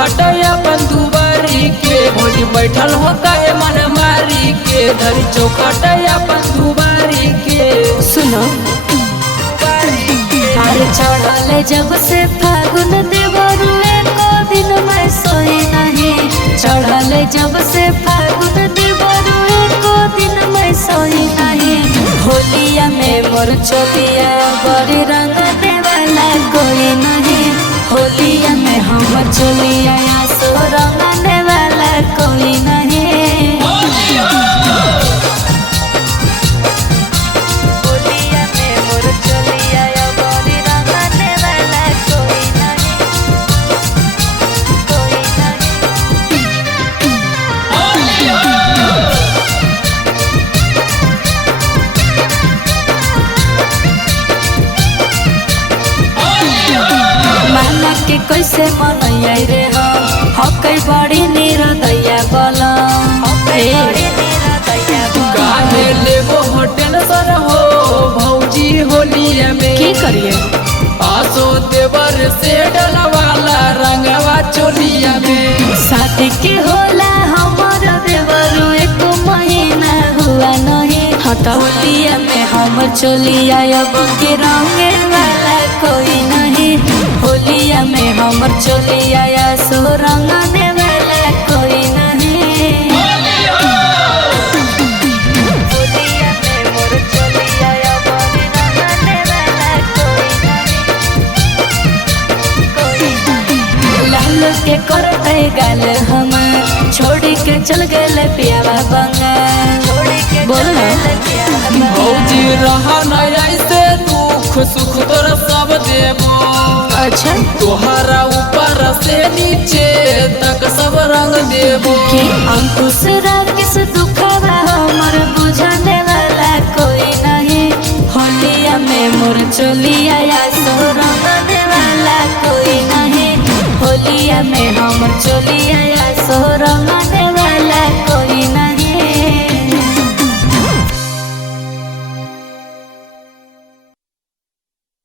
चौखटया बंधुबारी के भौजी बैठल हो काहे मन मारी के धरी चौखटया बंधुबारी के सुनो अरे चढ़ले जब से फागुन देवरुए को दिन में सोई नहीं। चढ़ले जब से फागुन देवरुए को दिन में सोई नहीं। होलिया में मोर चोलिया बड़ी रंग देवाला कोई नहीं। होलिया में हम चोलिया सो रंग देवाला कोई नहीं। के कैसे मनैया रे हो कई बड़ी निरदैया बोला काहे लेबो होटल सर हो भौजी होलिया में की करिए आसो देवर से डलवाला रंगवा चोलिया में शादी के होला हमार देवरू एक महीना हुआ नहीं। होलिया में हम चोलिया अब के रंगे वाला कोई नहीं। होलिया में हमर चोलिया सो रंग देवाला कोई नहीं। होलिया में मोर चोलिया बड़ी रंग देवाला कोई नहीं। लाल के करते गाल हम छोड़ी के चल गए पियावा बंगाल बोल भौजी रहा नया से दुख सुख तोर सब देबो। अच्छा तोहरा ऊपर से नीचे तक सब रंग देबो कि अंकुश राकेश दुखवा हमर बुझाने वाला कोई नहीं। होलिया में मोर चोलिया सो रंग देवाला कोई नहीं। होलिया में हमर चोलिया सो रंग